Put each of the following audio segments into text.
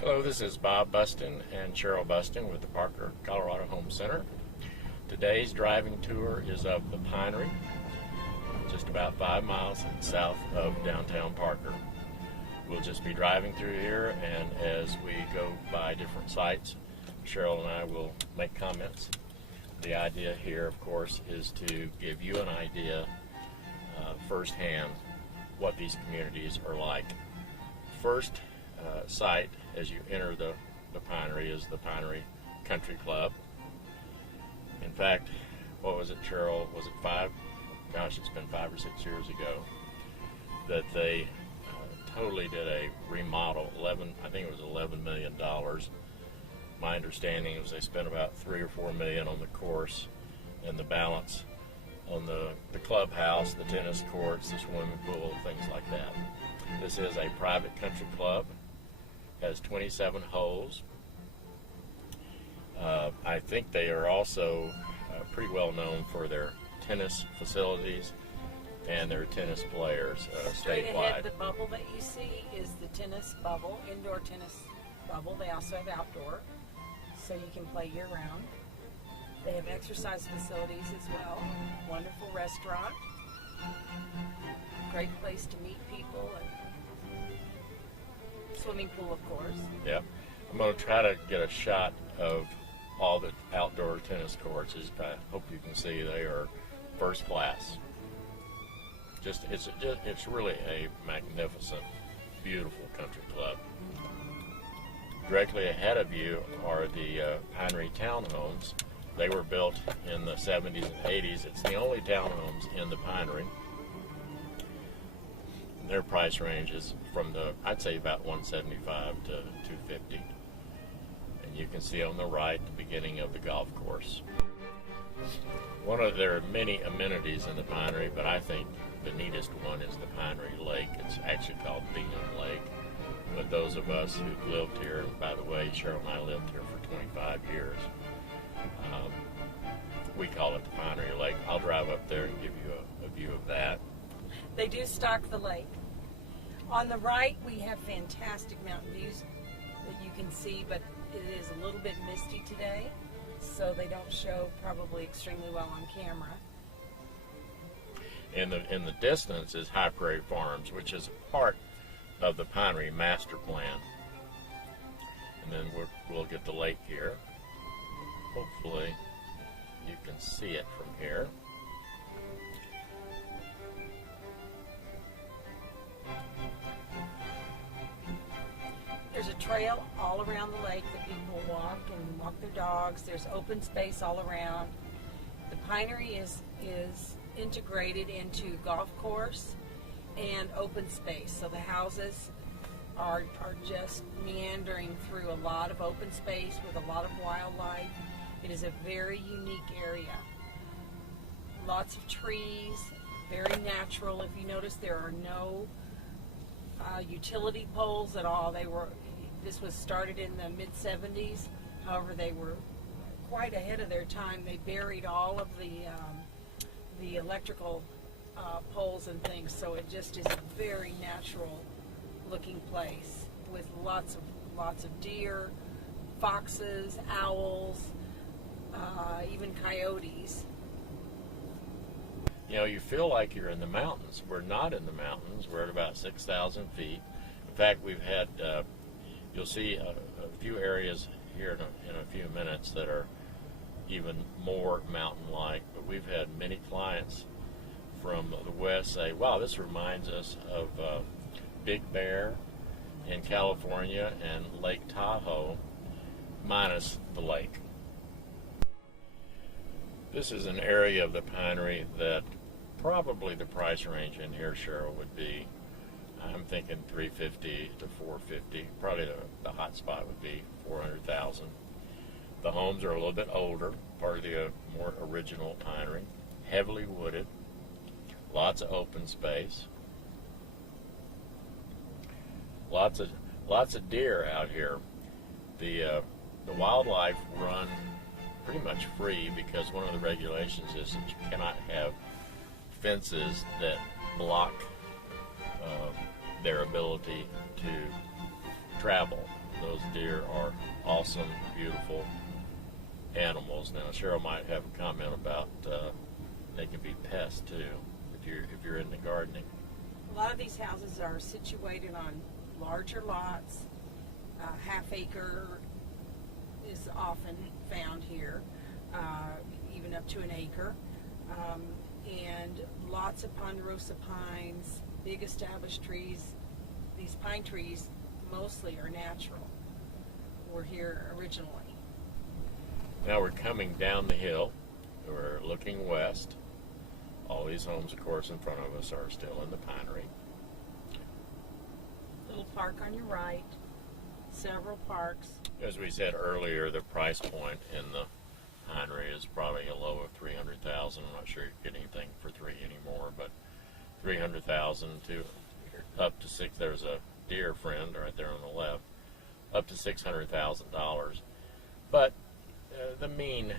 Hello, this is Bob Buston and Cheryl Buston with the Parker, Colorado Home Center. Today's driving tour is of the Pinery, just about 5 miles south of downtown Parker. We'll just be driving through here, and as we go by different sites, Cheryl and I will make comments. The idea here, of course, is to give you an idea firsthand what these communities are like. First site as you enter the Pinery is the Pinery Country Club. In fact, what was it, Cheryl? Was it it's been 5 or 6 years ago that they totally did a remodel. I think it was $11 million. My understanding was they spent about $3 or $4 million on the course, and the balance on the clubhouse, the tennis courts, the swimming pool, things like that. This is a private country club. Has 27 holes. I think they are also pretty well known for their tennis facilities and their tennis players Straight statewide. ahead, the bubble that you see is the tennis bubble, indoor tennis bubble. They also have outdoor, so you can play year-round. They have exercise facilities as well. Wonderful restaurant. Great place to meet people, and swimming pool, of course. Yep. I'm going to try to get a shot of all the outdoor tennis courts. I hope you can see they are first class. It's really a magnificent, beautiful country club. Directly ahead of you are the Pinery townhomes. They were built in the 70s and 80s. It's the only townhomes in the Pinery. Their price range is from I'd say about $175 to $250. And you can see on the right the beginning of the golf course. There are many amenities in the Pinery, but I think the neatest one is the Pinery Lake. It's actually called Bingham Lake. But those of us who lived here, and by the way, Cheryl and I lived here for 25 years, we call it the Pinery Lake. I'll drive up there and give you a view of that. They do stock the lake. On the right, we have fantastic mountain views that you can see, but it is a little bit misty today, so they don't show probably extremely well on camera. In the distance is High Prairie Farms, which is a part of the Pinery Master Plan. And then we'll get the lake here. Hopefully you can see it from here. There's a trail all around the lake that people walk their dogs. There's open space all around. The Pinery is integrated into golf course and open space. So the houses are just meandering through a lot of open space with a lot of wildlife. It is a very unique area. Lots of trees, very natural. If you notice, there are no utility poles at all. This was started in the mid-70s. However, they were quite ahead of their time. They buried all of the electrical poles and things, so it just is a very natural looking place with lots of deer, foxes, owls, even coyotes. You know, you feel like you're in the mountains. We're not in the mountains. We're at about 6,000 feet. In fact, we've had, you'll see a few areas here in a few minutes that are even more mountain-like, but we've had many clients from the west say, wow, this reminds us of Big Bear in California and Lake Tahoe, minus the lake. This is an area of the Pinery that probably the price range in here, Cheryl, would be, I'm thinking $350 to $450. Probably the hot spot would be $400,000. The homes are a little bit older, part of the more original Pinery, heavily wooded, lots of open space, lots of deer out here. The wildlife run pretty much free, because one of the regulations is that you cannot have fences that block their ability to travel. Those deer are awesome, beautiful animals. Now, Cheryl might have a comment about they can be pests too if you're into gardening. A lot of these houses are situated on larger lots. Half acre is often found here, even up to an acre. And lots of ponderosa pines, big established trees. These pine trees mostly are natural. Were here originally. Now we're coming down the hill. We're looking west. All these homes, of course, in front of us are still in the Pinery. Little park on your right. Several parks. As we said earlier, the price point in the Pinery is probably a low of $300,000. I'm not sure you get anything for $3 anymore, but $300,000 to up to $6. There's a deer friend right there on the left, up to $600,000. But the mean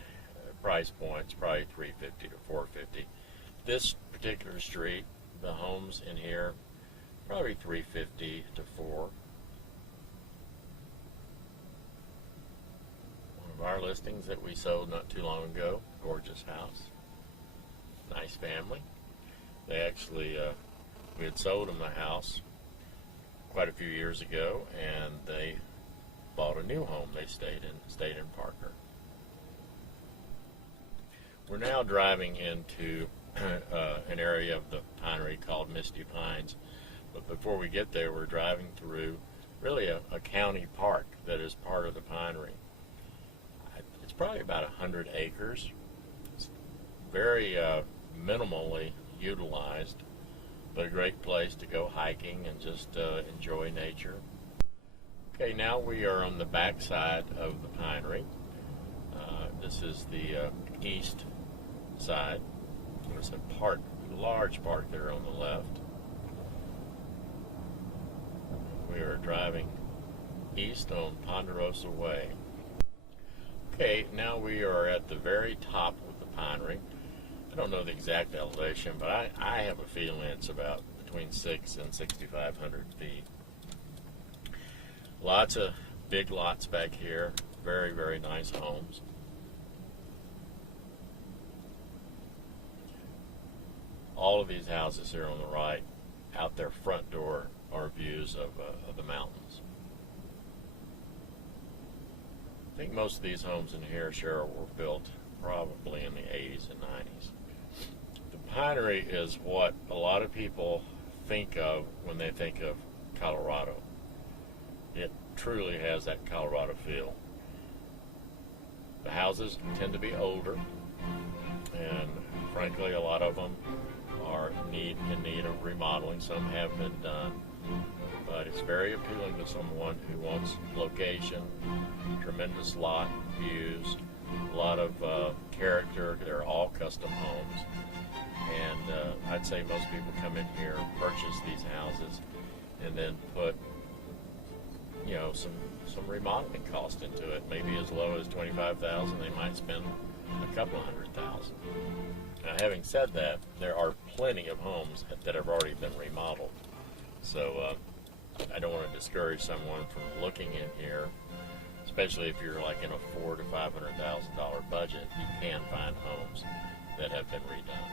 price point is probably $350 to $450. This particular street, the homes in here, probably $350 to $400. One of our listings that we sold not too long ago, gorgeous house, nice family. They actually, we had sold them the house quite a few years ago, and they bought a new home. They stayed in Parker. We're now driving into an area of the Pinery called Misty Pines, but before we get there, we're driving through really a county park that is part of the Pinery. It's probably about 100 acres. It's very minimally utilized, but a great place to go hiking and just enjoy nature. Okay, now we are on the back side of the Pinery. This is the east side. There's a large park there on the left. We are driving east on Ponderosa Way. Okay, now we are at the very top of the Pinery. I don't know the exact elevation, but I have a feeling it's about between 600 and 6,500 feet. Lots of big lots back here. Very, very nice homes. All of these houses here on the right, out their front door, are views of the mountains. I think most of these homes in here, Cheryl, were built probably in the 80s and 90s. The Pinery is what a lot of people think of when they think of Colorado. It truly has that Colorado feel. The houses tend to be older, and frankly, a lot of them are in need of remodeling. Some have been done, but it's very appealing to someone who wants location, tremendous lot views, a lot of character. They're all custom homes, and I'd say most people come in here, purchase these houses, and then put some remodeling cost into it. Maybe as low as $25,000. They might spend a couple $100,000. Now, having said that, there are plenty of homes that have already been remodeled. So I don't want to discourage someone from looking in here, especially if you're like in a $400,000 to $500,000 budget. You can find homes that have been redone.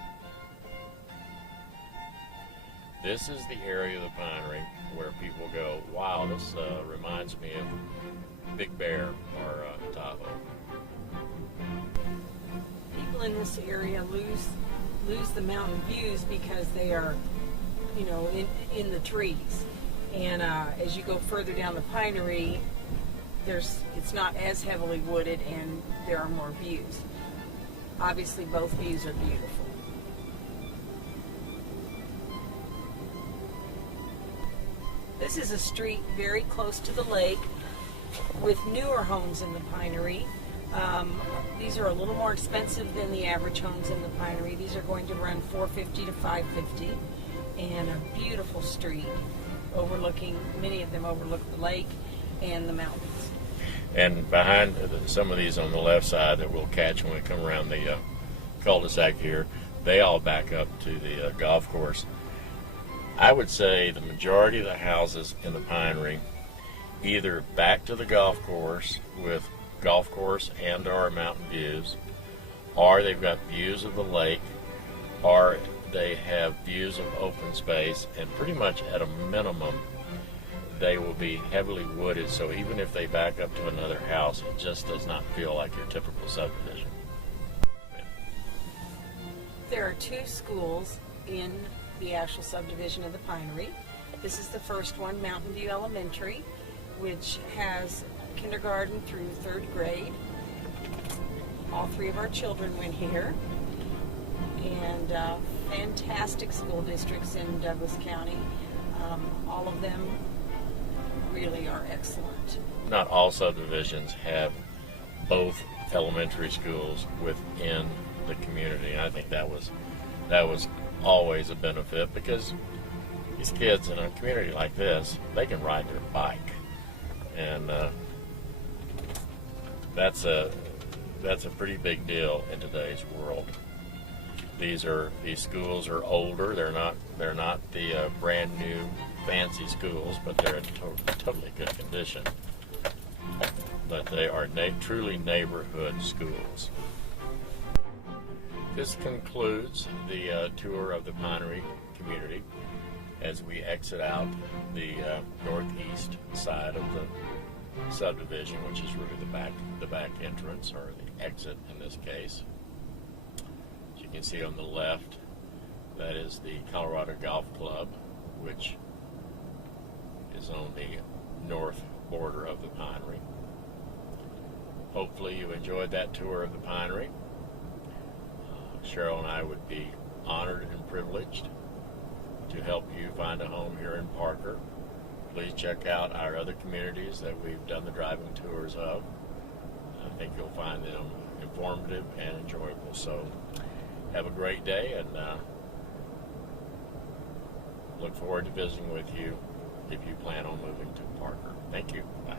This is the area of the Pinery where people go, wow, this reminds me of Big Bear or Tahoe. People in this area lose the mountain views because they are, in the trees. And as you go further down the Pinery, it's not as heavily wooded, and there are more views. Obviously, both views are beautiful. This is a street very close to the lake with newer homes in the Pinery. These are a little more expensive than the average homes in the Pinery. These are going to run $450 to $550, and a beautiful street overlooking. Many of them overlook the lake and the mountains. And behind some of these on the left side that we'll catch when we come around the cul-de-sac here, they all back up to the golf course. I would say the majority of the houses in the Pinery either back to the golf course with golf course and or mountain views, or they've got views of the lake, or they have views of open space, and pretty much at a minimum they will be heavily wooded, so even if they back up to another house, it just does not feel like your typical subdivision. There are 2 schools in the actual subdivision of the Pinery. This is the first one, Mountain View Elementary, which has kindergarten through 3rd grade. All 3 of our children went here. And fantastic school districts in Douglas County. All of them really are excellent. Not all subdivisions have both elementary schools within the community. And I think that was always a benefit, because these kids in a community like this, they can ride their bike, and that's a pretty big deal in today's world. These schools are older. They're not the brand new fancy schools, but they're in totally good condition. But they are truly neighborhood schools. This concludes the tour of the Pinery community as we exit out the northeast side of the subdivision, which is really the back entrance, or the exit in this case. As you can see on the left, that is the Colorado Golf Club, which is on the north border of the Pinery. Hopefully you enjoyed that tour of the Pinery. Cheryl and I would be honored and privileged to help you find a home here in Parker. Please check out our other communities that we've done the driving tours of. I think you'll find them informative and enjoyable. So have a great day, and look forward to visiting with you if you plan on moving to Parker. Thank you. Bye.